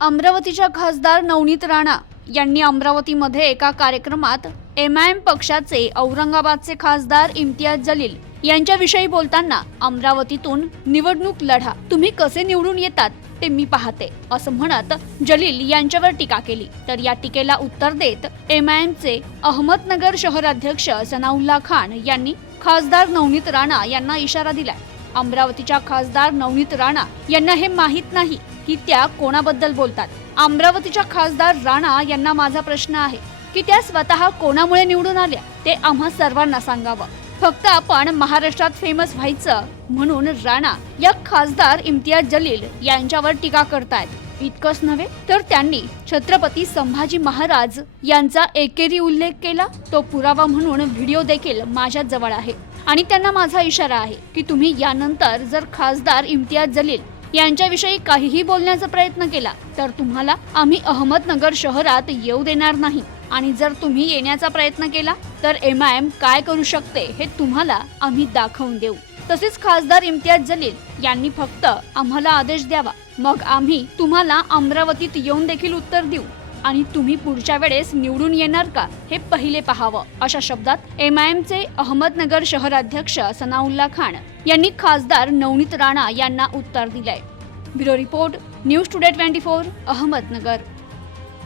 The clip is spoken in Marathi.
अमरावतीच्या खासदार नवनीत राणा यांनी अमरावतीमध्ये एका कार्यक्रमात एम आय एम पक्षाचे औरंगाबादचे खासदार इम्तियाज जलील यांच्याविषयी बोलताना अमरावतीतून निवडणूक लढा. तुम्ही कसे निवडून येतात ते मी पाहते असं म्हणत जलील यांच्यावर टीका केली. तर या टीकेला उत्तर देत एम आय एमचे अहमदनगर शहराध्यक्ष सनाउल्ला खान यांनी खासदार नवनीत राणा यांना इशारा दिलाय. अमरावतीच्या खासदार नवनीत राणा यांना हे माहीत नाही की त्या कोणाबद्दल बोलतात. अमरावतीच्या खासदार राणा यांना माझा प्रश्न आहे की त्या स्वतः कोणामुळे निवडून आल्या ते आम्हा सर्वांना सांगावं. फक्त आपण महाराष्ट्रात फेमस व्हायचं म्हणून राणा या खासदार इम्तियाज जलील यांच्यावर टीका करतायत. इतकंच नव्हे तर त्यांनी छत्रपती संभाजी महाराज यांचा एकेरी उल्लेख केला. तो पुरावा म्हणून व्हिडिओ देखील माझ्या जवळ आहे. आणि त्यांना माझा इशारा आहे की तुम्ही यानंतर जर खासदार इम्तियाज जलील यांच्याविषयी काहीही बोलण्याचा प्रयत्न केला तर तुम्हाला आम्ही अहमदनगर शहरात येऊ देणार नाही. आणि जर तुम्ही येण्याचा प्रयत्न केला तर एम आय एम काय करू शकते हे तुम्हाला आम्ही दाखवून देऊ. तसेच खासदार इम्तियाज जलील यांनी फक्त आम्हाला आदेश द्यावा. मग आम्ही तुम्हाला अमरावतीत येऊन देखील उत्तर देऊ. आणि तुम्ही पुढच्या वेळेस निवडून येणार का हे पहिले पाहावं अशा शब्दात एम आय एमचे अहमदनगर शहराध्यक्ष सनाउल्ला खान यांनी खासदार नवनीत राणा यांना उत्तर दिलंय. Bureau report news today twenty four Ahmednagar.